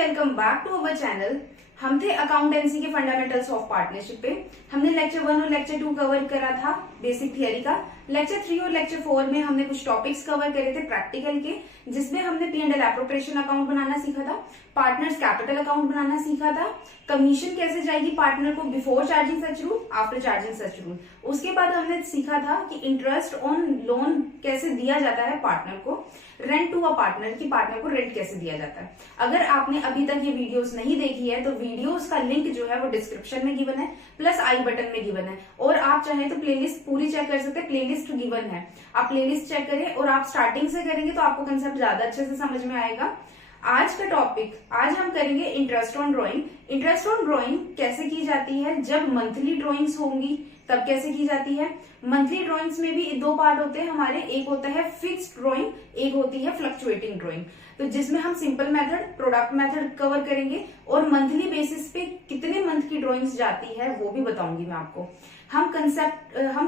Welcome back to our channel. हम थे accountancy के फंडामेंटल्स ऑफ पार्टनरशिप पे। हमने लेक्चर 1 और लेक्चर 2 कवर करा था बेसिक थियरी का। लेक्चर 3 और लेक्चर 4 में हमने कुछ टॉपिक्स कवर करे थे प्रैक्टिकल के, जिसमें हमने P&L एप्रोप्रिएशन अकाउंट बनाना सीखा था, पार्टनर्स कैपिटल अकाउंट बनाना सीखा था, कमीशन कैसे जाएगी पार्टनर को बिफोर चार्जिंग सच रूल, आफ्टर चार्जिंग सच रूल। उसके बाद हमने सीखा था कि इंटरेस्ट ऑन लोन कैसे दिया जाता है पार्टनर को, रेंट टू अ पार्टनर की पार्टनर को रेंट कैसे दिया जाता है। अगर आपने अभी तक ये वीडियोस नहीं देखी है तो वीडियोस का लिंक जो है वो डिस्क्रिप्शन में गिवन है, प्लस आई बटन में गिवन है, और आप चाहें तो प्लेलिस्ट पूरी चेक कर सकते हैं। प्लेलिस्ट गिवन है, आप प्लेलिस्ट चेक करें और आप स्टार्टिंग से करेंगे तो आपको कंसेप्ट ज्यादा अच्छे से समझ में आएगा। आज का टॉपिक, आज हम करेंगे interest on drawing. Interest on drawing कैसे की जाती है, जब मंथली ड्राइंग्स होंगी तब कैसे की जाती है। मंथली ड्राइंग्स में भी दो पार्ट होते हैं हमारे, एक होता है फिक्स्ड ड्राइंग, एक होती है फ्लक्चुएटिंग ड्राइंग। तो जिसमें हम simple method, product method cover करेंगे और मंथली बेसिस पे कितने मंथ की ड्राइंग्स जाती है वो भी बताऊंगी मैं आपको। हम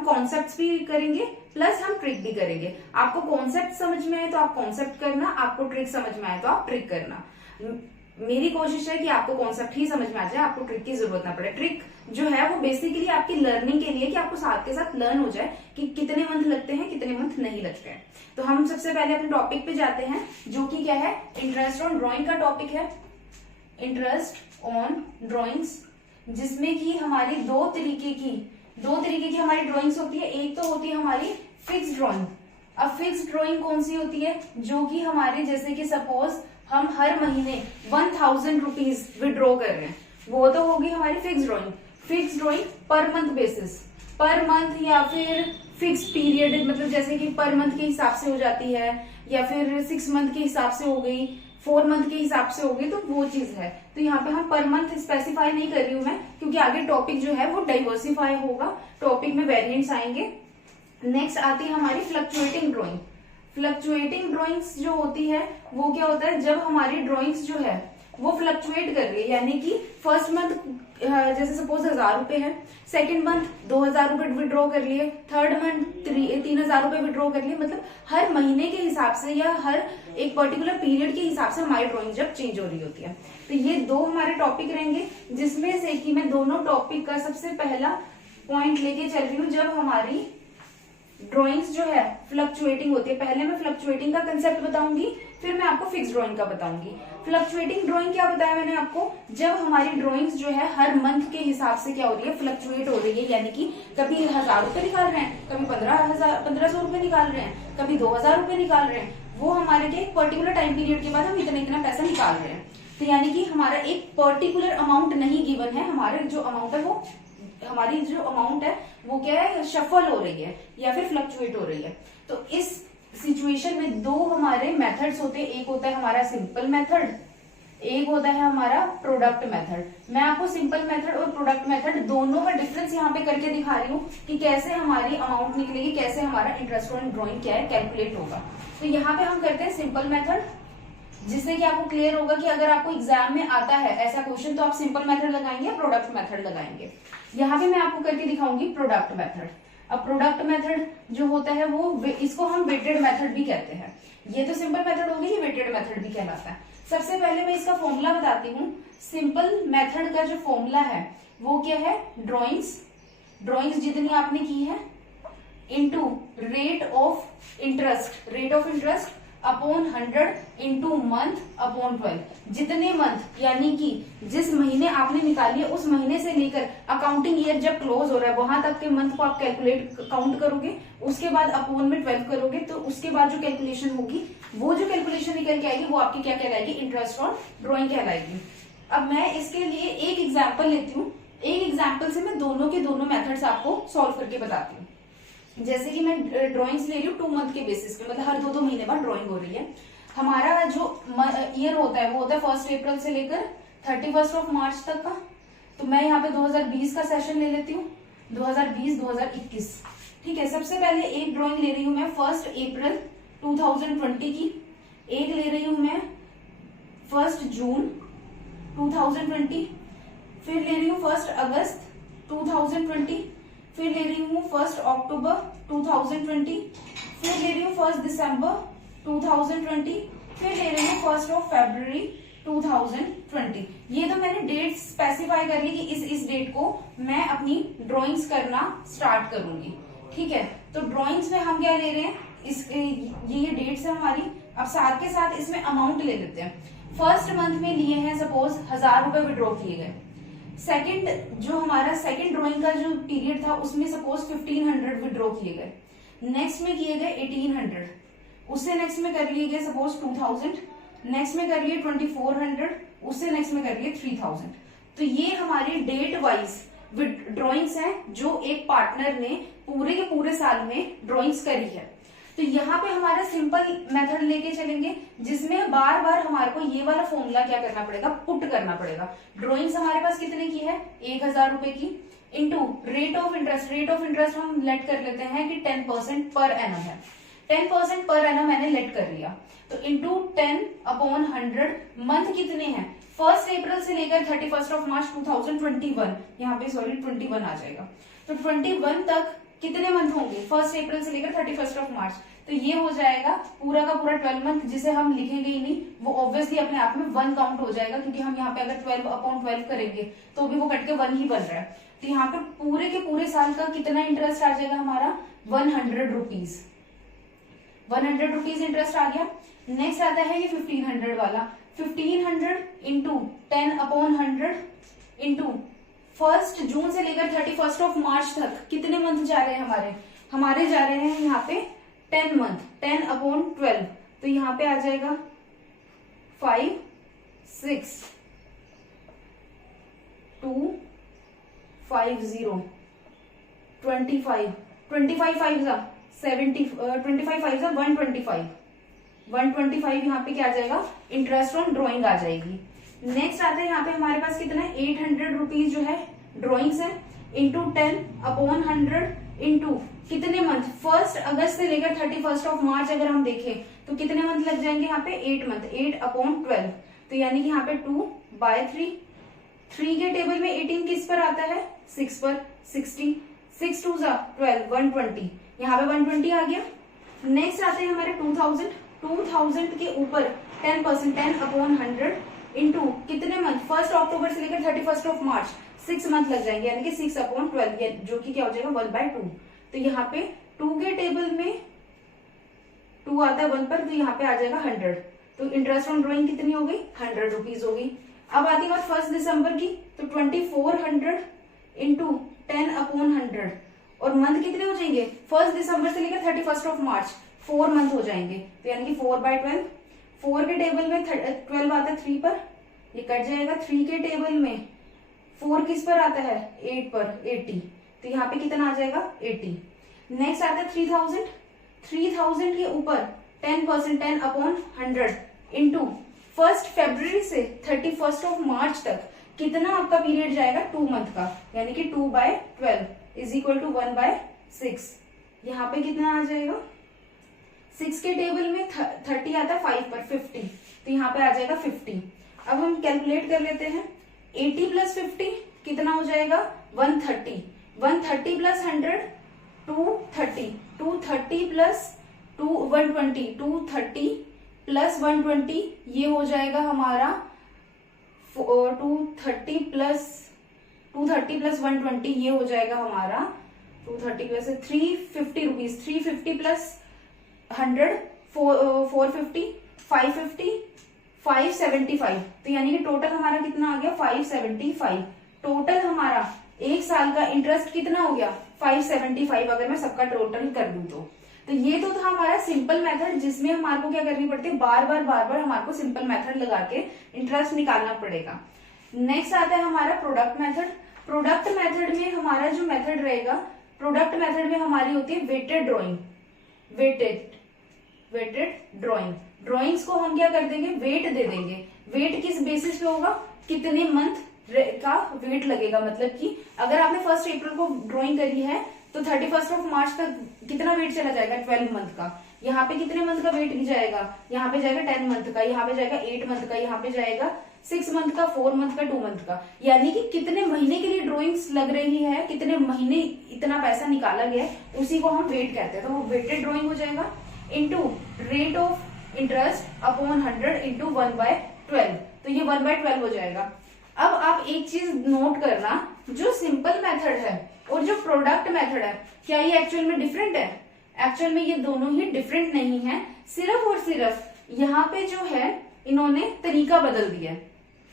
कॉन्सेप्ट भी करेंगे प्लस हम ट्रिक भी करेंगे। आपको कॉन्सेप्ट समझ में आए तो आप कॉन्सेप्ट करना, आपको ट्रिक समझ में आए तो आप ट्रिक करना। मेरी कोशिश है कि आपको कॉन्सेप्ट ही समझ में आ जाए, आपको ट्रिक की जरूरत ना पड़े। ट्रिक जो है वो बेसिकली आपकी लर्निंग के लिए, कि आपको साथ के साथ लर्न हो जाए कि कितने मंथ लगते हैं, कितने मंथ नहीं लगते हैं। तो हम सबसे पहले अपने टॉपिक पे जाते हैं, जो कि क्या है, इंटरेस्ट ऑन ड्राइंग का टॉपिक है। इंटरेस्ट ऑन ड्राइंग्स, जिसमें कि हमारी दो तरीके की हमारी ड्राइंग्स होती है। एक तो होती है हमारी फिक्स्ड ड्राइंग। अब फिक्स्ड ड्राइंग कौन सी होती है, जो कि हमारे, जैसे कि सपोज हम हर महीने 1000 रुपीज विड्रॉ कर रहे हैं, वो तो होगी हमारी fixed drawing. Fixed drawing per month basis, per month या फिर फिक्स पीरियड, मतलब जैसे कि पर मंथ के हिसाब से हो जाती है, या फिर 6 मंथ के हिसाब से हो गई, 4 मंथ के हिसाब से हो गई, तो वो चीज है। तो यहाँ पे हम पर मंथ स्पेसिफाई नहीं कर रही हूं मैं, क्योंकि आगे टॉपिक जो है वो डाइवर्सिफाई होगा, टॉपिक में वेरिएंट्स आएंगे। नेक्स्ट आती है हमारी फ्लक्चुएटिंग ड्राइंग। फ्लक्चुएटिंग ड्राइंग्स जो होती है वो क्या होता है, जब हमारी ड्राइंग्स जो है वो फ्लक्चुएट कर रही है, यानी कि फर्स्ट मंथ जैसे सपोज 1000 रुपए है, सेकंड मंथ 2000 रुपए विड्रॉ कर लिए, थर्ड मंथ 3000 रुपए विड्रॉ कर लिए, मतलब हर महीने के हिसाब से या हर एक पर्टिकुलर पीरियड के हिसाब से हमारी ड्राइंग जब चेंज हो रही होती है। तो ये दो हमारे टॉपिक रहेंगे, जिसमें से कि मैं दोनों टॉपिक का सबसे पहला पॉइंट लेके चल रही हूँ, जब हमारी ड्राइंग्स जो है फ्लक्चुएटिंग होती है। पहले मैं फ्लक्चुएटिंग का कंसेप्ट बताऊंगी, फिर मैं आपको फिक्स ड्राइंग का बताऊंगी। फ्लक्चुएटिंग ड्राइंग क्या बताया मैंने आपको, जब हमारी ड्राइंग्स जो है हर मंथ के हिसाब से क्या हो रही है, फ्लक्चुएट हो रही है, यानी कि कभी 1000 रुपए निकाल रहे हैं, कभी 1500 रुपए निकाल रहे हैं, कभी 2000 रुपए निकाल रहे हैं। वो हमारे के एक पर्टिकुलर टाइम पीरियड के बाद हम इतना इतना पैसा निकाल रहे हैं। तो यानी कि हमारा एक पर्टिकुलर अमाउंट नहीं गिवन है, हमारे जो अमाउंट है वो, हमारी जो अमाउंट है वो क्या है, शफल हो रही है या फिर फ्लक्चुएट हो रही है। तो इस सिचुएशन में दो हमारे मेथड्स होते हैं, एक होता है हमारा सिंपल मेथड, एक होता है हमारा प्रोडक्ट मेथड। मैं आपको सिंपल मेथड और प्रोडक्ट मेथड दोनों का डिफरेंस यहाँ पे करके दिखा रही हूँ कि कैसे हमारी अमाउंट निकलेगी, कैसे हमारा इंटरेस्ट ऑन ड्राइंग क्या है कैलकुलेट होगा। तो यहाँ पे हम करते हैं सिंपल मेथड, जिससे कि आपको क्लियर होगा कि अगर आपको एग्जाम में आता है ऐसा क्वेश्चन तो आप सिंपल मेथड लगाएंगे या प्रोडक्ट मेथड लगाएंगे। यहाँ पे मैं आपको करके दिखाऊंगी प्रोडक्ट मेथड। अब प्रोडक्ट मेथड जो होता है वो, इसको हम वेटेड मेथड भी कहते हैं। ये तो सिंपल मेथड होगी, ये वेटेड मेथड भी कहलाता है। सबसे पहले मैं इसका फॉर्मूला बताती हूँ। सिंपल मेथड का जो फॉर्मूला है वो क्या है, ड्राइंग्स जितनी आपने की है into rate of interest upon 100 into month upon 12। जितने मंथ, यानी कि जिस महीने आपने निकाली है उस महीने से लेकर अकाउंटिंग ईयर जब क्लोज हो रहा है वहां तक के मंथ को आप कैलकुलेट काउंट करोगे, उसके बाद अपॉन में 12 करोगे, तो उसके बाद जो कैलकुलेशन होगी, वो जो कैलकुलेशन निकल के आएगी वो आपकी क्या कहलाएगी, इंटरेस्ट ऑन ड्राइंग कहलाएगी। अब मैं इसके लिए एक एग्जाम्पल लेती हूँ, एक एग्जाम्पल से मैं दोनों के दोनों मेथड्स आपको सॉल्व करके बताती हूँ। जैसे कि मैं ड्राइंग्स ले रही हूँ 2 मंथ के बेसिस पे, मतलब हर 2-2 महीने बाद ड्राइंग हो रही है। हमारा जो ईयर होता है वो होता है 1 अप्रैल से लेकर 31 मार्च तक का। तो मैं यहाँ पे 2020 का सेशन ले लेती हूँ, 2020-2021। ठीक है, सबसे पहले एक ड्राइंग ले रही हूँ मैं 1 अप्रैल 2020 की, एक ले रही हूँ मैं 1 जून 2020, फिर ले रही हूँ 1 अगस्त 2020, फिर ले रही हूँ 1 अक्टूबर 2020, फिर ले रही हूँ 1 दिसंबर 2020, फिर ले रही हूँ 1 फरवरी 2020। ये तो मैंने डेट स्पेसिफाई कर ली कि इस डेट को मैं अपनी ड्राइंग्स करना स्टार्ट करूंगी। ठीक है, तो ड्राइंग्स में हम क्या ले रहे हैं, ये डेट्स है हमारी। अब साथ के साथ इसमें अमाउंट ले लेते हैं। फर्स्ट मंथ में लिए हैं सपोज 1000 रुपए विड्रॉ किए गए। सेकंड जो हमारा सेकंड ड्राइंग का जो पीरियड था उसमें सपोज 1500 विड्रॉ किए गए। नेक्स्ट में किए गए 1800, उससे नेक्स्ट में कर लिए गए सपोज 2000, नेक्स्ट में कर लिए 2400, उससे नेक्स्ट में कर लिए 3000। तो ये हमारी डेट वाइज ड्राइंग्स हैं जो एक पार्टनर ने पूरे के पूरे साल में ड्राइंग्स करी है। तो यहाँ पे हमारा सिंपल मेथड लेके चलेंगे जिसमें बार बार हमारे को ये वाला फॉर्मूला क्या करना पड़ेगा, पुट करना पड़ेगा। ड्राइंग्स हमारे पास कितने की है, 1000 रुपए की, into rate of interest. Rate of interest हम लेट कर लेते हैं कि 10% पर एनम है। 10% पर एनम मैंने लेट कर लिया, तो इंटू 10/100। मंथ कितने हैं, 1 अप्रैल से लेकर 31 मार्च 2021, यहाँ पे सॉरी 21 आ जाएगा। तो 21 तक कितने मंथ होंगे, 1 अप्रैल से लेकर 31 मार्च। तो ये हो जाएगा पूरा का पूरा 12 मंथ, जिसे हम लिखेंगे ही नहीं, वो ऑब्वियसली अपने आप में 1 काउंट हो जाएगा, क्योंकि हम यहाँ पे अगर 12/12 करेंगे तो भी वो कट के 1 ही बन रहा है। तो यहाँ पे पूरे के पूरे साल का कितना इंटरेस्ट आ जाएगा हमारा, 100 रुपीज। 100 रुपीज इंटरेस्ट आ गया। नेक्स्ट आता है ये 1500 वाला। 1500 इंटू 10/100 इंटू 1 जून से लेकर 31 मार्च तक कितने मंथ जा रहे हैं हमारे जा रहे हैं यहाँ पे 10 मंथ। 10/12, तो यहाँ पे आ जाएगा 5 6 2 5 0 25 25 5 70 25 5 125 125 यहाँ पे क्या आ जाएगा, इंटरेस्ट ऑन ड्राइंग आ जाएगी। नेक्स्ट आता है यहाँ पे हमारे पास कितना है, 800 रुपीज जो है ड्राइंग्स है, इंटू 10/100 इंटू कितने मंथ, 1 अगस्त से लेकर 31 मार्च अगर हम देखें तो कितने मंथ लग जाएंगे यहाँ पे, 8 मंथ। 8/12, तो यानी कि यहाँ पे 2/3। 3 के टेबल में 18 किस पर आता है, 6 पर। 60 6 2 12 120, यहाँ पे 120 आ गया। नेक्स्ट आते हैं हमारे 2000 के ऊपर 10% 10/100 इंटू कितने मंथ, 1 अक्टूबर से लेकर 31 मार्च, 6 मंथ लग जाएंगे, यानी कि 6/12, जो कि क्या हो जाएगा 1/2। तो यहाँ पे 2 के टेबल में 2 आता है 1 पर, तो यहाँ पे आ जाएगा 100। तो इंटरेस्ट ऑन ड्राइंग कितनी हो गई, 100 रुपीज हो गई। अब आती है बात 1 दिसंबर की, तो 2400 इंटू 10/100, और मंथ कितने हो जाएंगे, 1 दिसंबर से लेकर 31 मार्च, 4 मंथ हो जाएंगे, तो यानी कि 4/12। 4 के टेबल में 12 आता है 3 पर, ये कट जाएगा। 3 के टेबल में 4 किस पर आता है, 8 पर, 80, तो यहाँ पे कितना आ जाएगा, 80। नेक्स्ट आता है 3000। 3000 के ऊपर 10% 10/100 इंटू 1 फरवरी से 31 मार्च तक कितना आपका पीरियड जाएगा, 2 मंथ का, यानी कि 2/12 इज इक्वल टू 1/6। यहाँ पे कितना आ जाएगा, 6 के टेबल में 30 आता है 5 पर, 50, तो यहाँ पे आ जाएगा 50। अब हम कैलकुलेट कर लेते हैं, 80 + 50 कितना हो जाएगा, 130। 130 + 100 230, 230 + 120, 230 + 120, ये हो जाएगा हमारा 230 + 120, ये हो जाएगा हमारा 230 + 350 रुपीज। 350 + 100 450 550 575, तो यानी कि टोटल हमारा कितना आ गया, 575। टोटल हमारा एक साल का इंटरेस्ट कितना हो गया, 575, अगर मैं सबका टोटल कर दूं तो ये तो था हमारा सिंपल मेथड, जिसमें हमारे को क्या करनी पड़ती है, बार बार हमारे को सिंपल मेथड लगा के इंटरेस्ट निकालना पड़ेगा। नेक्स्ट आता है हमारा प्रोडक्ट मेथड। प्रोडक्ट मेथड में हमारा जो मेथड रहेगा, प्रोडक्ट मेथड में हमारी होती है weighted drawing. Weighted drawing, drawings को हम क्या कर देंगे, वेट दे देंगे। वेट किस बेसिस पे होगा, कितने मंथ का वेट लगेगा, मतलब कि अगर आपने 1 अप्रैल को ड्राइंग करी है तो 31 मार्च तक कितना वेट चला जाएगा, 12 मंथ का। यहाँ पे कितने मंथ का वेट जाएगा, यहाँ पे जाएगा 10 मंथ का, यहाँ पे जाएगा 8 मंथ का, यहाँ पे जाएगा 6 मंथ का, 4 मंथ का, 2 मंथ का, यानी कि कितने महीने के लिए ड्राइंग्स लग रही है, कितने महीने इतना पैसा निकाला गया है, उसी को हम वेट कहते हैं। तो वो वेटेड ड्राइंग हो जाएगा, into rate of interest upon 100 into 1/12, तो ये 1/12 हो जाएगा। अब आप एक चीज नोट करना, जो सिंपल मेथड है और जो प्रोडक्ट मेथड है, क्या ये एक्चुअल में डिफरेंट है? एक्चुअल में ये दोनों ही डिफरेंट नहीं है, सिर्फ और सिर्फ यहाँ पे जो है इन्होंने तरीका बदल दिया है।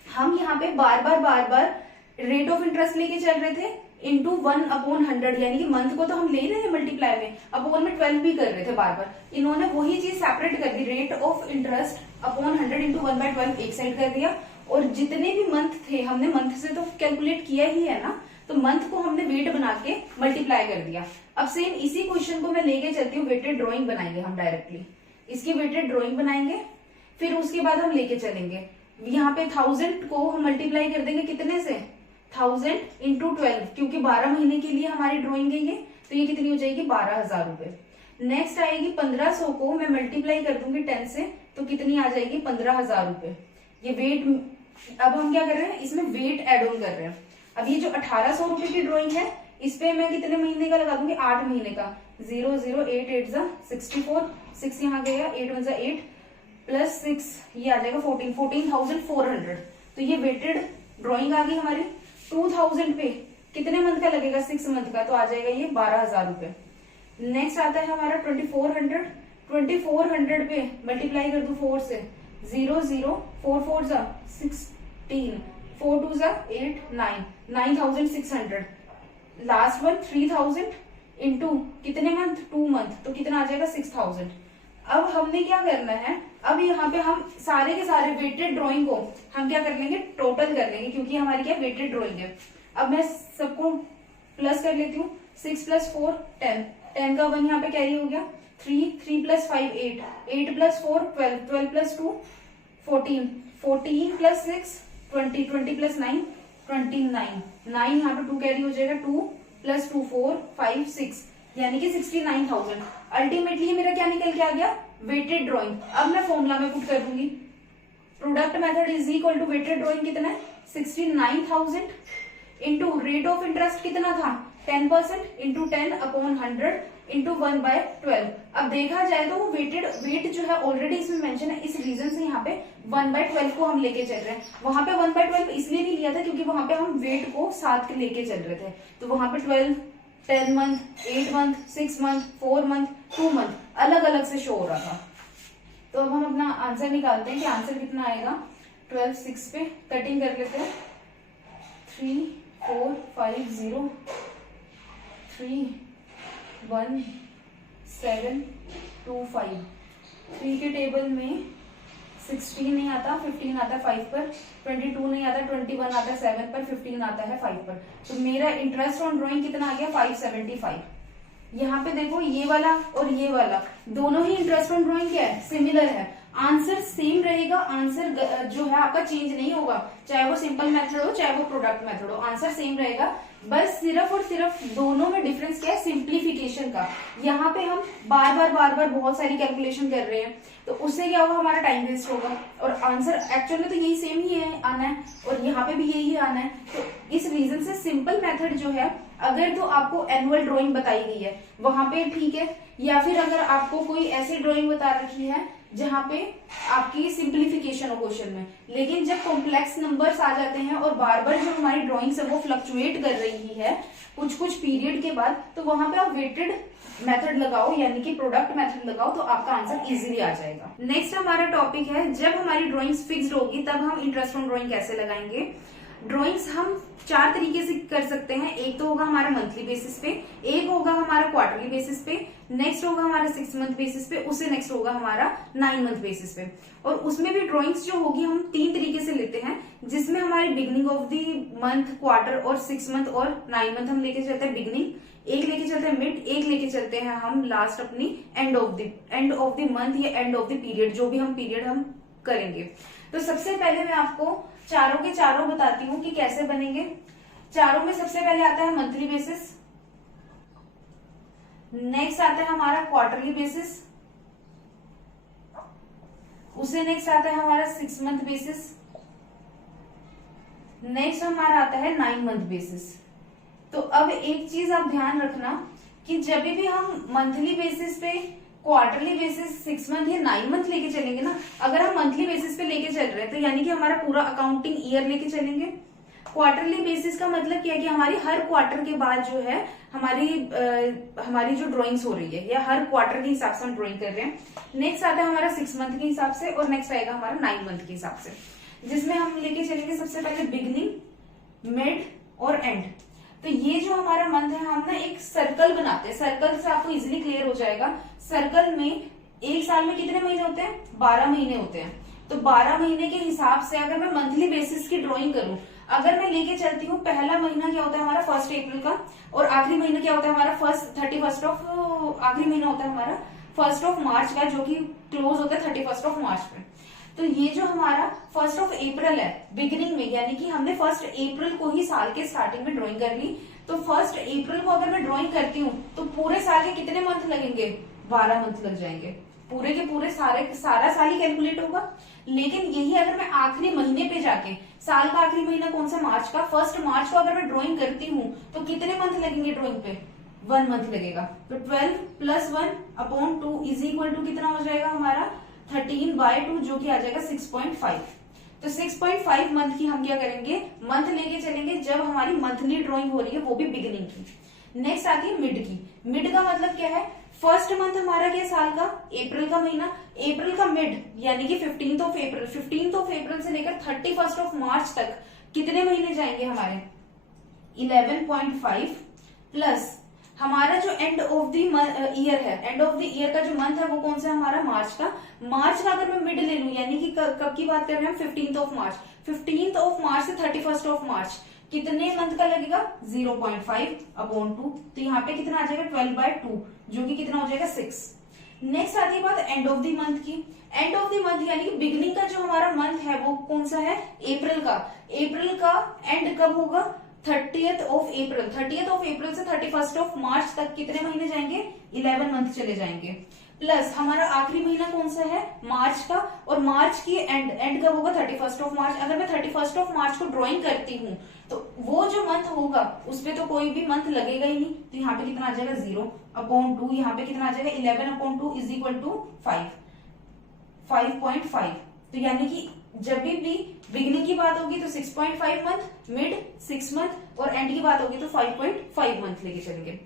हम यहाँ पे बार बार रेट ऑफ इंटरेस्ट लेके चल रहे थे इंटू 1/100, यानी कि मंथ को तो हम ले रहे हैं मल्टीप्लाई में, अपॉन में 12 भी कर रहे थे बार बार। इन्होंने वही चीज सेपरेट कर दी, rate of interest upon 100 into 1/12 एक साइड कर दिया, और जितने भी मंथ थे हमने मंथ से तो कैलकुलेट किया ही है ना, तो मंथ को हमने वेट बना के मल्टीप्लाई कर दिया। अब सेम इसी क्वेश्चन को मैं लेके चलती हूँ, वेटेड ड्रॉइंग बनाएंगे हम डायरेक्टली, इसकी वेटेड ड्रॉइंग बनाएंगे, फिर उसके बाद हम लेके चलेंगे। यहाँ पे 1000 को हम मल्टीप्लाई कर देंगे कितने से, 1000 इंटू 12, क्योंकि 12 महीने के लिए हमारी ड्रॉइंग है ये, तो ये कितनी हो जाएगी 12,000 रुपए। नेक्स्ट आएगी 1500 को मैं मल्टीप्लाई कर दूंगी 10 से, तो कितनी आ जाएगी 15,000 रुपए। ये वेट, अब हम क्या कर रहे हैं, इसमें वेट एड ऑन कर रहे हैं। अब ये जो 1800 रुपए की ड्रॉइंग है, इस पे मैं कितने महीने का लगा दूंगी, 8 महीने का। 0 0 8 8 64, 6 यहाँ गया, 8 1 8 प्लस 6 ये आ जाएगा 14,400। तो ये वेटेड ड्रॉइंग आ गई हमारी। 2000 पे कितने मंथ का लगेगा, 6 मंथ का, तो आ जाएगा ये 12,000 रुपए। नेक्स्ट आता है हमारा 2400, 2400 पे मल्टीप्लाई कर दू 4 से, 0 0 4 4 16, 4 2 8 9, 9,600। लास्ट वन 3000 इंटू कितने मंथ, 2 मंथ, तो कितना आ जाएगा 6000। अब हमने क्या करना है, अब यहाँ पे हम सारे के सारे वेटेड ड्राइंग को हम क्या कर लेंगे, टोटल कर लेंगे, क्योंकि हमारी क्या वेटेड ड्राइंग है। अब मैं सबको प्लस कर लेती हूँ, 6 + 4 10, 10 का 1 यहाँ पे कैरी हो गया, 3 3 + 5 8, 8 + 4 12, 12 + 2 14, 14 + 6 20, 20 + 9 29, 9 यहाँ पे 2 कैरी हो जाएगा, 2 + 2 4 5 6, यानी कि 69,000। अल्टीमेटली मेरा क्या निकल के आ गया, वेटेड ड्राइंग। अब मैं फॉर्मूला में पुट कर दूंगी, product method is equal to weighted drawing कितना है, 69,000 इंटू रेट ऑफ इंटरेस्ट कितना था, 10% इंटू 10/100 इंटू 1/12। अब देखा जाए तो वो वेट जो है ऑलरेडी इसमें मेंशन है, इस रीजन से यहाँ पे 1/12 को हम लेके चल रहे हैं। वहां पे 1/12 इसलिए नहीं लिया था क्योंकि वहां पे हम वेट को साथ के लेके चल रहे थे, तो वहां पे 12, 10 month, 8 month, 6 month, 4 month, 2 month अलग अलग से शो हो रहा था। तो अब हम अपना आंसर निकालते हैं कि आंसर कितना आएगा। 12 6 पे कटिंग कर लेते हैं, 3 4 5 0 3 1 7 2 5। 3 के टेबल में 16 नहीं आता, 15 आता है 5 पर, 22 नहीं आता, 21 आता है 7 पर, 15 आता है 5 पर। तो मेरा इंटरेस्ट ऑन ड्राइंग कितना आ गया, 575। यहाँ पे देखो ये वाला और ये वाला दोनों ही इंटरेस्ट ऑन ड्राइंग क्या है, सिमिलर है, आंसर सेम रहेगा, आंसर जो है आपका चेंज नहीं होगा, चाहे वो सिंपल मेथड हो चाहे वो प्रोडक्ट मेथड हो, आंसर सेम रहेगा। बस सिर्फ और सिर्फ दोनों में डिफरेंस क्या है, सिंप्लीफिकेशन का। यहाँ पे हम बार बार बहुत सारी कैलकुलेशन कर रहे हैं, तो उससे क्या होगा, हमारा टाइम वेस्ट होगा, और आंसर एक्चुअल में तो यही सेम ही है आना है, और यहाँ पे भी यही आना है। तो इस रीजन से सिंपल मेथड जो है, अगर तो आपको एनुअल ड्राइंग बताई गई है वहां पे ठीक है, या फिर अगर आपको कोई ऐसी ड्राइंग बता रखी है जहां पे आपकी सिंप्लीफिकेशन हो क्वेश्चन में, लेकिन जब कॉम्प्लेक्स नंबर्स आ जाते हैं और बार बार जो हमारी ड्राइंग है वो फ्लक्चुएट कर रही है कुछ पीरियड के बाद, तो वहां पे आप वेटेड मेथड लगाओ, यानी कि प्रोडक्ट मेथड लगाओ, तो आपका आंसर इजीली आ जाएगा। नेक्स्ट हमारा टॉपिक है, जब हमारी ड्राइंग्स फिक्स्ड होगी तब हम इंटरेस्ट ऑन ड्राइंग कैसे लगाएंगे। ड्राइंग्स हम 4 तरीके से कर सकते हैं, एक तो होगा हमारा मंथली बेसिस पे, एक होगा हमारा क्वार्टरली बेसिस पे, नेक्स्ट होगा हमारा 6 मंथ बेसिस पे, उससे नेक्स्ट होगा हमारा 9 मंथ बेसिस पे। और उसमें भी ड्राइंग्स जो होगी हम 3 तरीके से लेते हैं, जिसमें हमारे beginning of the month, quarter और 6 मंथ और 9 मंथ हम लेके चलते हैं बिगिनिंग, एक लेके चलते हैं मिड, एक लेके चलते हैं हम लास्ट अपनी एंड ऑफ द मंथ या एंड ऑफ द पीरियड, जो भी हम पीरियड हम करेंगे। तो सबसे पहले मैं आपको चारों के चारों बताती हूँ कि कैसे बनेंगे। चारों में सबसे पहले आता है मंथली बेसिस, नेक्स्ट आता है हमारा क्वार्टरली बेसिस, उससे नेक्स्ट आता है हमारा 6 मंथ बेसिस, नेक्स्ट हमारा आता है 9 मंथ बेसिस। तो अब एक चीज आप ध्यान रखना कि जब भी हम मंथली बेसिस पे क्वार्टरली बेसिस 6 मंथ या 9 मंथ लेके चलेंगे ना। अगर हम मंथली बेसिस पे लेके चल रहे हैं तो यानी कि हमारा पूरा अकाउंटिंग ईयर लेके चलेंगे। क्वार्टरली बेसिस का मतलब क्या है कि हमारी हर क्वार्टर के बाद जो है हमारी जो ड्राइंग्स हो रही है या हर क्वार्टर के हिसाब से हम ड्राइंग कर रहे हैं। नेक्स्ट आता है हमारा 6 मंथ के हिसाब से और नेक्स्ट आएगा हमारा 9 मंथ के हिसाब से, जिसमें हम लेके चलेंगे सबसे पहले बिगिनिंग, मिड और एंड। तो ये जो हमारा मंथ है हम ना एक सर्कल बनाते हैं, सर्कल से आपको इजीली क्लियर हो जाएगा। सर्कल में एक साल में कितने महीने होते हैं? 12 महीने होते हैं। तो 12 महीने के हिसाब से अगर मैं मंथली बेसिस की ड्राइंग करूं, अगर मैं लेके चलती हूँ पहला महीना क्या होता है हमारा 1 अप्रैल का, और आखिरी महीना क्या होता है हमारा आखिरी महीना होता है हमारा 1 मार्च का, जो कि क्लोज होता है 31 मार्च पे। तो ये जो हमारा 1 अप्रैल है बिगिनिंग में, यानी कि हमने 1 अप्रैल को ही साल के स्टार्टिंग में ड्राइंग कर ली। तो 1 अप्रैल को अगर मैं ड्राइंग करती हूँ तो पूरे साल के कितने मंथ लगेंगे? 12 मंथ लग जाएंगे। पूरे के पूरे सारा साल ही कैलकुलेट होगा। लेकिन यही अगर मैं आखिरी महीने पे जाके, साल का आखिरी महीना कौन सा? मार्च का, 1 मार्च को अगर मैं ड्राइंग करती हूँ तो कितने मंथ लगेंगे ड्राइंग पे? 1 मंथ लगेगा। तो 12 + 1/2 इज इक्वल टू कितना हो जाएगा हमारा? 13/2, जो कि आ जाएगा 6.5। तो 6.5 मंथ की हम क्या करेंगे? मंथ लेके चलेंगे जब हमारी मंथली ड्राइंग हो रही है, वो भी बिगिनिंग की। नेक्स्ट आती है मिड की। मिड का मतलब क्या है? फर्स्ट मंथ हमारा क्या साल का? अप्रैल का महीना। अप्रैल का मिड यानी कि 15th अप्रैल, 15th अप्रैल से लेकर 31 मार्च तक कितने महीने जाएंगे हमारे? 11.5 प्लस हमारा जो एंड ऑफ द ईयर है, एंड ऑफ द ईयर का जो मंथ है वो कौन सा? हमारा मार्च का। मार्च का अगर मैं मिड ले लूं, यानी कि कब की बात कर रहे हैं हम? 15th मार्च। 15th मार्च से 31 मार्च कितने मंथ का लगेगा? 0.5/2। तो यहाँ पे कितना आ जाएगा? 12/2, जो कि कितना हो जाएगा? 6। नेक्स्ट आती है बात एंड ऑफ द मंथ की। एंड ऑफ द मंथ यानी कि बिगिनिंग का जो हमारा मंथ है वो कौन सा है? अप्रैल का। अप्रैल का एंड कब होगा? 30th अप्रैल। 30th अप्रैल से 31 मार्च तक कितने महीने जाएंगे? 11 मंथ चले जाएंगे। प्लस हमारा आखिरी महीना कौन सा है? मार्च का। और मार्च की एंड कब होगा? 31 मार्च। अगर मैं 31 मार्च को ड्राइंग करती हूँ तो वो जो मंथ होगा उसपे तो कोई भी मंथ लगेगा ही नहीं। तो यहाँ पे कितना आ जाएगा? 0/2। यहाँ पे कितना आ जाएगा? 11/2 इज इक्वल टू 5.5। तो यानी कि जब भी बिगिनिंग की बात होगी तो 6.5 मंथ, मिड 6 मंथ और एंड की बात होगी तो 5.5 मंथ लेके चलेंगे।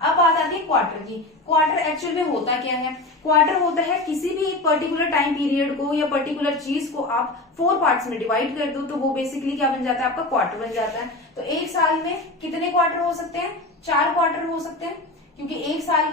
अब बात आती है क्वार्टर की। क्वार्टर एक्चुअल में होता क्या है? क्वार्टर होता है किसी भी एक पर्टिकुलर टाइम पीरियड को या पर्टिकुलर चीज को आप 4 पार्ट्स में डिवाइड कर दो तो वो बेसिकली क्या बन जाता है? आपका क्वार्टर बन जाता है। तो एक साल में कितने क्वार्टर हो सकते हैं? 4 क्वार्टर हो सकते हैं, क्योंकि एक साल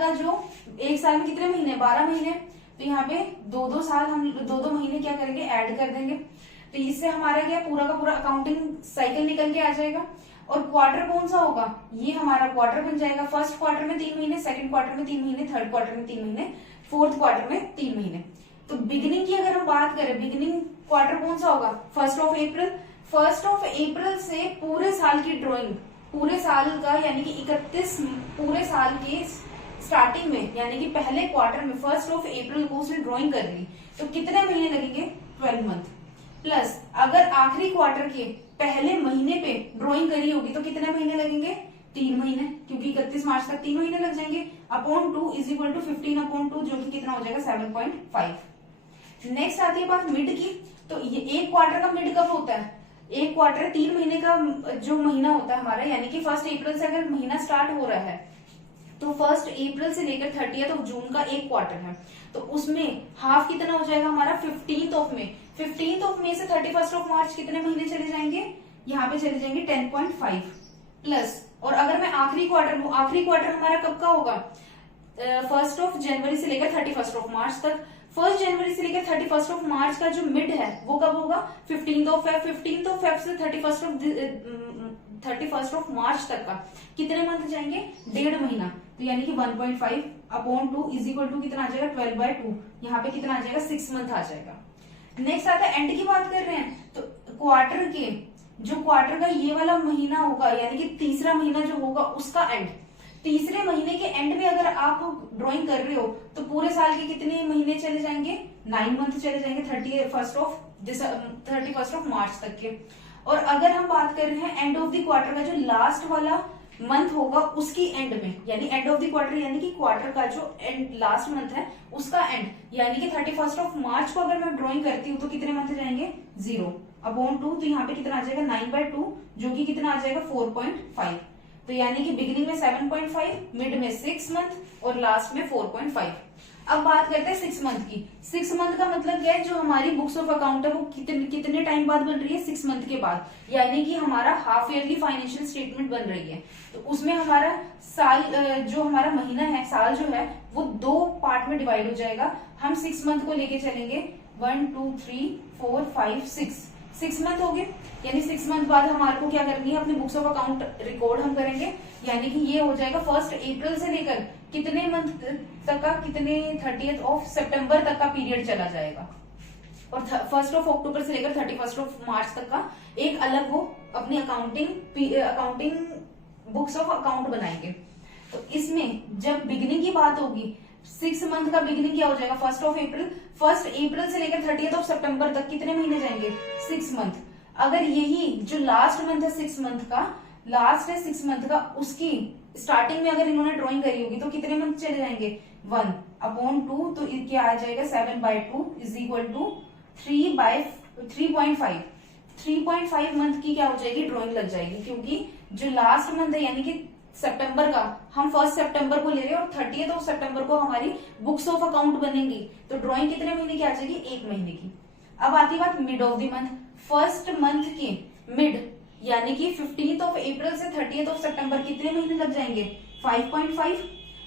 में कितने महीने? 12 महीने। तो यहाँ पे 2-2 साल हम 2-2 महीने क्या करेंगे? ऐड कर देंगे। तो इससे हमारा क्या पूरा का पूरा अकाउंटिंग साइकिल निकल के आ जाएगा। और क्वार्टर कौन सा होगा? ये हमारा क्वार्टर बन जाएगा। फर्स्ट क्वार्टर में 3 महीने, सेकंड क्वार्टर में 3 महीने, थर्ड क्वार्टर में 3 महीने, फोर्थ क्वार्टर में 3 महीने। तो बिगिनिंग की अगर हम बात करें, बिगिनिंग क्वार्टर कौन सा होगा? 1 अप्रैल। 1 अप्रैल से पूरे साल की ड्राइंग, पूरे साल का यानी कि 31 पूरे साल के स्टार्टिंग में यानी कि पहले क्वार्टर में 1 अप्रैल को उसने ड्राइंग कर ली तो कितने महीने लगेंगे? 12 मंथ। प्लस अगर आखिरी क्वार्टर के पहले महीने पे ड्राइंग करी होगी तो कितने महीने लगेंगे? 3 महीने, क्योंकि 31 मार्च तक 3 महीने लग जाएंगे। /2 इज इक्वल टू 15/2, जो कि कितना हो जाएगा? 7.5। नेक्स्ट आती है बात मिड की। तो ये एक क्वार्टर का मिड कब होता है? एक क्वार्टर 3 महीने का जो महीना होता है हमारा, यानी कि 1 अप्रैल से अगर महीना स्टार्ट हो रहा है तो 1 अप्रैल से लेकर 30 जून का एक क्वार्टर है। तो उसमें हाफ कितना हो जाएगा हमारा? 15th मई। 15th मई से 31 मार्च कितने महीने चले जाएंगे? यहाँ पे चले जाएंगे 10.5 प्लस। और अगर मैं आखिरी क्वार्टर लूं, आखिरी क्वार्टर हमारा कब का होगा? 1 जनवरी से लेकर 31 मार्च तक। 1 जनवरी से लेकर 31 मार्च का जो मिड है वो कब होगा? 15th Feb. 15th फेब से 31 मार्च तक का कितने मंथ जाएंगे? 1.5 महीना। तो यानी कि 1.5/2 इज इक्वल टू कितना आ जाएगा? 12/2। यहाँ पे कितना आ जाएगा? 6 मंथ आ जाएगा। नेक्स्ट आता है एंड की बात कर रहे हैं तो क्वार्टर का ये वाला महीना होगा, यानी कि तीसरा महीना जो होगा उसका एंड। तीसरे महीने के एंड में अगर आप ड्राइंग कर रहे हो तो पूरे साल के कितने महीने चले जाएंगे? 9 मंथ चले जाएंगे 31 मार्च तक के। और अगर हम बात कर रहे हैं एंड ऑफ द क्वार्टर का जो लास्ट वाला मंथ होगा उसकी एंड में, यानी एंड ऑफ द क्वार्टर, यानी कि क्वार्टर का जो एंड लास्ट मंथ है उसका एंड, यानी कि 31 ऑफ मार्च को अगर मैं ड्रॉइंग करती हूँ तो कितने मंथ जाएंगे 0 अपॉन 2, तो यहाँ पे कितना आ जाएगा 9/2 जो कि कितना आ जाएगा 4.5। तो यानी कि बिगिनिंग में 7.5, मिड में 6 मंथ और लास्ट में 4.5। अब बात करते हैं 6 मंथ की। 6 मंथ का मतलब क्या है, जो हमारी बुक्स ऑफ अकाउंट है वो कितने टाइम बाद बन रही है 6 मंथ के बाद, यानी कि हमारा हाफ ईयरली फाइनेंशियल स्टेटमेंट बन रही है। तो उसमें हमारा साल, जो हमारा महीना है, साल जो है वो 2 पार्ट में डिवाइड हो जाएगा। हम 6 मंथ को लेके चलेंगे, 1 2 3 4 5 6 मंथ हो गए, यानी 6 मंथ बाद हमारे को क्या करनी है, अपने बुक्स ऑफ अकाउंट रिकॉर्ड हम करेंगे, यानी कि ये हो जाएगा 1 अप्रैल से लेकर कितने मंथ तक का, कितने 30 ऑफ सितंबर तक का पीरियड चला जाएगा, और 1 अक्टूबर से लेकर 31 मार्च तक का एक अलग वो अपनी अकाउंटिंग बुक्स ऑफ अकाउंट बनाएंगे। तो इसमें जब बिगिनिंग की बात होगी, 6 मंथ का बिगिनिंग क्या हो जाएगा 1 अप्रैल से लेकर 30 सितंबर तक कितने महीने जाएंगे 6 मंथ। अगर यही जो लास्ट मंथ है 6 मंथ का, लास्ट है 6 मंथ का, उसकी स्टार्टिंग में अगर इन्होंने ड्राइंग करी होगी तो कितने मंथ चले जाएंगे 1 अपॉन 2, तो क्या आ जाएगा 7/2 इज इक्वल टू 3/3.5। 3.5 मंथ की क्या हो जाएगी ड्राइंग लग जाएगी, क्योंकि जो लास्ट मंथ है यानी कि सितंबर का, हम 1 सितंबर को ले रहे हैं और 30 सितंबर को हमारी बुक्स ऑफ अकाउंट बनेंगी, तो ड्राइंग कितने महीने की आ जाएगी 1 महीने की। अब आती बात mid of the month. First month की मिड यानी कि 15 अप्रैल से 30 सितंबर कितने महीने लग जाएंगे 5.5,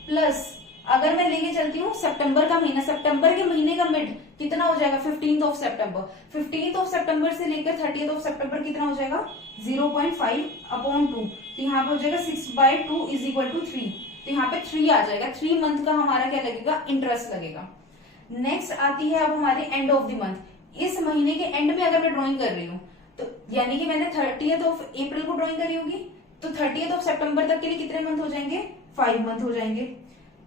प्लस अगर मैं लेके चलती हूँ सितंबर का महीना, सितंबर के महीने का मिड कितना हो जाएगा 15 सितंबर। 15 सितंबर से लेकर 30 सितंबर कितना हो जाएगा 0.5 अपॉन 2, तो यहाँ पे हो जाएगा 6/2 इज इक्वल टू 3, तो यहाँ पे 3 आ जाएगा। 3 मंथ का हमारा क्या लगेगा इंटरेस्ट लगेगा। नेक्स्ट आती है अब हमारे एंड ऑफ द मंथ। इस महीने के एंड में अगर मैं ड्रॉइंग कर रही हूँ, तो यानी कि मैंने 30 अप्रैल को ड्रॉइंग करी होगी, तो 30 सितंबर तक के लिए कितने मंथ हो जाएंगे 5 मंथ हो जाएंगे।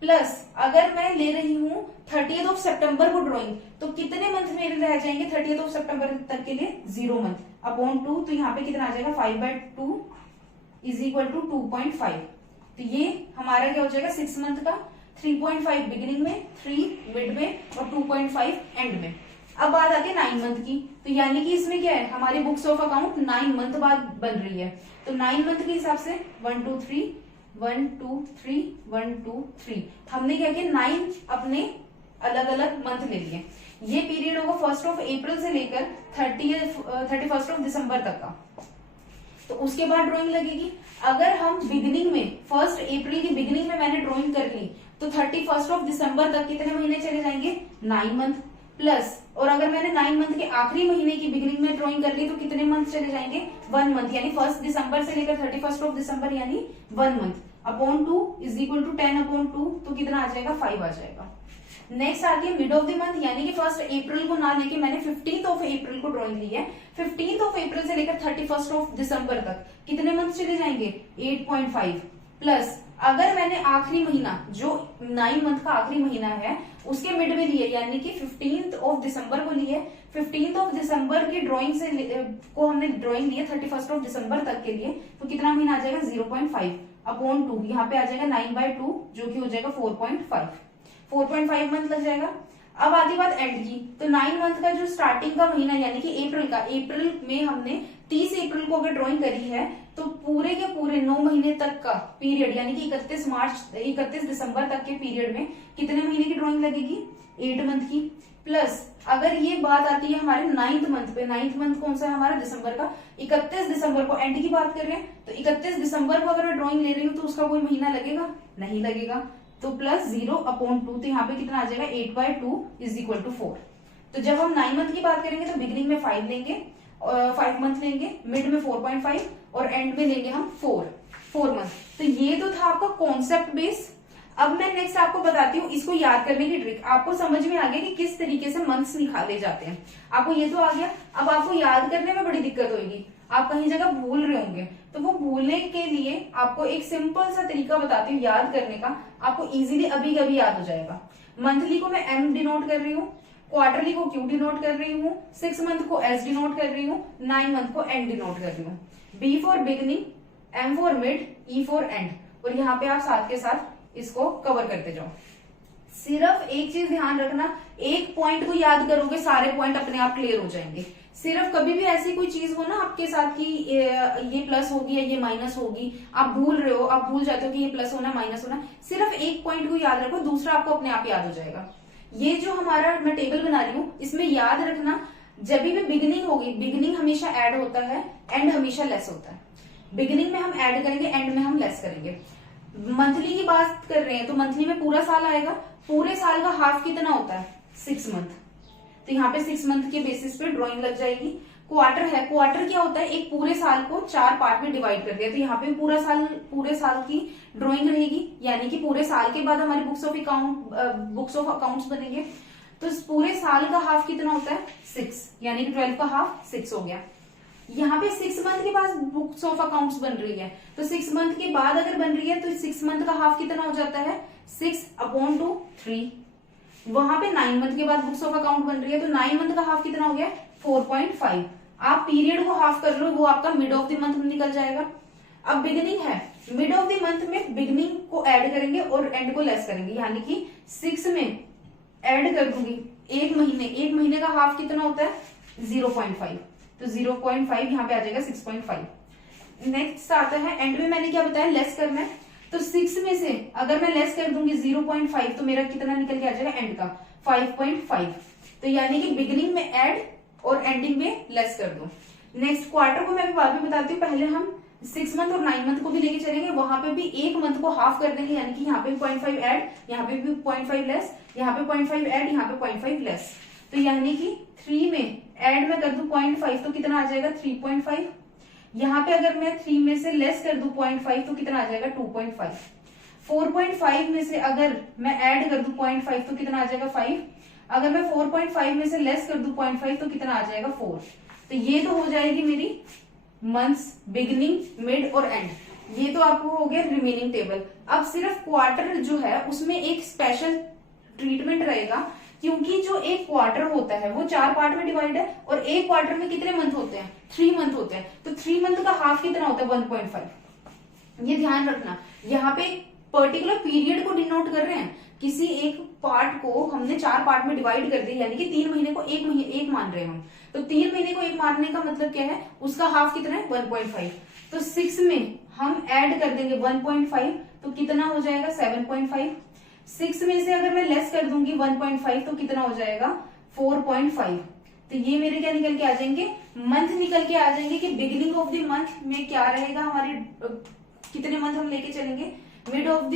प्लस अगर मैं ले रही हूँ 30 सितंबर को ड्रॉइंग, तो कितने मंथ मेरे रह जाएंगे 30 सितंबर तक के लिए 0 मंथ अपॉन 2, तो यहाँ पे कितना आ जाएगा 5/2 इज इक्वल टू 2.5। तो ये हमारा क्या हो जाएगा 6 मंथ का, 3.5 बिगिनिंग में, 3 मिड में और 2.5 एंड में। अब बात आती है 9 मंथ की, तो यानी कि इसमें क्या है हमारी बुक्स ऑफ अकाउंट 9 मंथ बाद बन रही है, तो 9 मंथ के हिसाब से 1 2 3 1 2 3 1 2 3 हमने क्या किया 9 अपने अलग अलग मंथ ले लिए। ये पीरियड होगा 1 अप्रैल से लेकर 31 दिसंबर तक का, तो उसके बाद ड्राइंग लगेगी। अगर हम बिगिनिंग में 1 अप्रैल की बिगिनिंग में मैंने ड्राइंग कर ली, तो 31 दिसंबर तक कितने महीने चले जाएंगे 9 मंथ, प्लस और अगर मैंने 9 मंथ के आखिरी महीने की बिगिनिंग में ड्राइंग कर ली तो कितने मंथ चले जाएंगे 1 मंथ, यानी 1 दिसंबर से लेकर 31 दिसंबर यानी 1 month upon 2 is equal to 10 upon 2, तो कितना आ जाएगा 5 आ जाएगा। नेक्स्ट आती है मिड ऑफ द मंथ, यानी कि 1 अप्रैल को ना लेके मैंने 15 अप्रैल को ड्राइंग ली है। 15 अप्रैल से लेकर 31 दिसंबर तक कितने मंथ चले जाएंगे 8.5, प्लस अगर मैंने आखिरी महीना जो 9 मंथ का आखिरी महीना है उसके मिड में लिए, यानी कि 15 दिसंबर को लिए, 15 दिसंबर की ड्राइंग से को हमने ड्राइंग ली है 31 दिसंबर तक के लिए, तो कितना महीना आ जाएगा 0.5 अपॉन 2, यहाँ पे आ जाएगा 9/2 जो कि हो जाएगा 4.5 मंथ लग जाएगा। अब आती बात एंड की, तो 9 मंथ का जो स्टार्टिंग का महीना यानी कि अप्रैल का, अप्रैल में हमने 30 अप्रैल को अगर ड्राइंग करी है तो पूरे के पूरे 9 महीने तक का पीरियड यानी कि 31 दिसंबर तक के पीरियड में कितने महीने की ड्राइंग लगेगी 8 मंथ की। प्लस अगर ये बात आती है हमारे 9th मंथ पे, 9th मंथ कौन सा है हमारा दिसंबर का, 31 दिसंबर को एंड की बात कर रहे हैं, तो 31 दिसंबर को अगर मैं ड्राइंग ले रही हूँ तो उसका कोई महीना लगेगा नहीं लगेगा, तो प्लस 0 अपॉन 2, तो यहाँ पे कितना आ जाएगा 8/2 इज इक्वल टू 4। तो जब हम 9 मंथ की बात करेंगे तो बिगिनिंग में 5 लेंगे, 5 मंथ लेंगे, मिड में 4.5 और एंड में लेंगे हम 4 मंथ। तो ये तो था आपका कॉन्सेप्ट बेस। अब मैं नेक्स्ट आपको बताती हूँ इसको याद करने की ट्रिक। आपको समझ में आ गया कि किस तरीके से मंथ्स निकाले जाते हैं, आपको ये तो आ गया। अब आपको याद करने में बड़ी दिक्कत होगी, आप कहीं जगह भूल रहे होंगे, तो वो भूलने के लिए आपको एक सिंपल सा तरीका बताती हूँ याद करने का, आपको इजीली अभी कभी याद हो जाएगा। मंथली को मैं M डिनोट कर रही हूँ, क्वार्टरली को Q डिनोट कर रही हूँ, 6 मंथ को S डिनोट कर रही हूँ, 9 मंथ को N डिनोट कर रही हूँ। B for beginning, M for mid, E for and, और यहाँ पे आप साथ के साथ इसको कवर करते जाओ। सिर्फ एक चीज ध्यान रखना, एक पॉइंट को याद करोगे सारे पॉइंट अपने आप क्लियर हो जाएंगे। सिर्फ कभी भी ऐसी कोई चीज हो ना आपके साथ कि ये प्लस होगी या ये माइनस होगी, आप भूल रहे हो, आप भूल जाते हो कि ये प्लस होना माइनस होना, सिर्फ एक पॉइंट को याद रखो, दूसरा आपको अपने आप याद हो जाएगा। ये जो हमारा मैं टेबल बना रही हूँ, इसमें याद रखना जब भी बिगिनिंग होगी, बिगिनिंग हमेशा ऐड होता है, एंड हमेशा लेस होता है। बिगिनिंग में हम ऐड करेंगे, एंड में हम लेस करेंगे। मंथली की बात कर रहे हैं तो मंथली में पूरा साल आएगा, पूरे साल का हाफ कितना होता है? 6 मंथ, तो यहाँ पे 6 मंथ के बेसिस पे ड्राइंग लग जाएगी। क्वार्टर है, क्वार्टर क्या होता है? एक पूरे साल को 4 पार्ट में डिवाइड कर दिया, तो यहाँ पे पूरे साल की ड्राइंग रहेगी, यानी कि पूरे साल के बाद हमारी बुक्स ऑफ अकाउंट्स बनेंगे। तो पूरे साल का हाफ कितना होता है? 6, यानी कि 12 का हाफ 6 हो गया। यहाँ पे 6 मंथ के बाद बुक्स ऑफ अकाउंट्स बन रही है, तो 6 मंथ के बाद अगर बन रही है तो 6 मंथ का हाफ कितना हो जाता है? 6/2 3। वहां पे 9 मंथ के बाद बुक्स ऑफ अकाउंट बन रही है, तो 9 मंथ का हाफ कितना हो गया? 4.5। आप पीरियड को हाफ कर लो, वो आपका मिड ऑफ द मंथ में निकल जाएगा। अब बिगिनिंग है, मिड ऑफ द मंथ में बिगिनिंग को ऐड करेंगे और एंड को लेस करेंगे, यानी कि 6 में ऐड कर दूंगी एक महीने का हाफ कितना होता है? 0.5, तो 0.5 यहाँ पे आ जाएगा 6.5। नेक्स्ट आता है एंड में, मैंने क्या बताया? लेस करना है, तो 6 में से अगर मैं लेस कर दूंगी 0.5 तो मेरा कितना निकल के आ जाएगा एंड का? 5.5। तो यानी कि बिगिनिंग में ऐड और एंडिंग में लेस कर दो। नेक्स्ट क्वार्टर को मैं भी बाद में बताती हूँ, पहले हम 6 मंथ और 9 मंथ को भी लेके चलेंगे, वहां पे भी एक मंथ को हाफ कर देंगे, यानी कि यहाँ पे 0.5 ऐड, यहाँ पे भी 0.5 लेस, यहाँ पे 0.5 ऐड, यहाँ पे 0.5 लेस। तो यानी कि 3 में ऐड में कर दूं 0.5 तो कितना आ जाएगा? 3.5। यहाँ पे अगर मैं 3 में से लेस कर दूं 0.5 तो कितना आ जाएगा? 2.5। 4.5 में से अगर मैं ऐड कर दूं 0.5 तो कितना आ जाएगा? 5। अगर मैं 4.5 में से लेस कर दूं 0.5 तो कितना आ जाएगा? 4। तो ये तो हो जाएगी मेरी मंथ्स, बिगिनिंग, मिड और एंड। ये तो आपको हो गया रिमेनिंग टेबल। अब सिर्फ क्वार्टर जो है उसमें एक स्पेशल ट्रीटमेंट रहेगा, क्योंकि जो एक क्वार्टर होता है वो 4 पार्ट में डिवाइड है, और एक क्वार्टर में कितने मंथ होते हैं? 3 मंथ होते हैं, तो 3 मंथ का हाफ कितना होता है? 1.5। ये ध्यान रखना, यहाँ पे पर्टिकुलर पीरियड को डिनोट कर रहे हैं, किसी एक पार्ट को हमने 4 पार्ट में डिवाइड कर दिया, यानी कि 3 महीने को एक मान रहे हैं हम, तो 3 महीने को एक मानने का मतलब क्या है? उसका हाफ कितना है? 1.5। तो 6 में हम ऐड कर देंगे 1.5 तो कितना हो जाएगा? 7.5। 6 में से अगर मैं लेस कर दूंगी 1.5 तो कितना हो जाएगा? 4.5। तो ये मेरे क्या निकल के आ जाएंगे? मंथ निकल के आ जाएंगे कि बिगिनिंग ऑफ द मंथ में क्या रहेगा हमारे, कितने मंथ हम लेके चलेंगे, मिड ऑफ द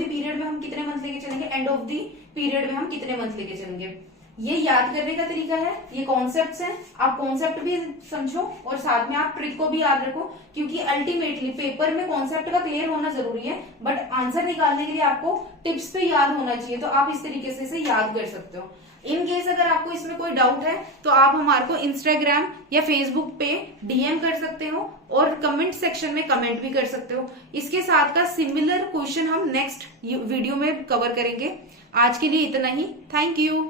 पीरियड में हम कितने मंथ लेके चलेंगे, एंड ऑफ द पीरियड में हम कितने मंथ लेके चलेंगे। ये याद करने का तरीका है, ये कॉन्सेप्ट्स हैं, आप कॉन्सेप्ट भी समझो और साथ में आप ट्रिक को भी याद रखो, क्योंकि अल्टीमेटली पेपर में कॉन्सेप्ट का क्लियर होना जरूरी है, बट आंसर निकालने के लिए आपको टिप्स पे याद होना चाहिए, तो आप इस तरीके से इसे याद कर सकते हो। इन केस अगर आपको इसमें कोई डाउट है तो आप हमारे को इंस्टाग्राम या फेसबुक पे डीएम कर सकते हो और कमेंट सेक्शन में कमेंट भी कर सकते हो। इसके साथ का सिमिलर क्वेश्चन हम नेक्स्ट वीडियो में कवर करेंगे। आज के लिए इतना ही, थैंक यू।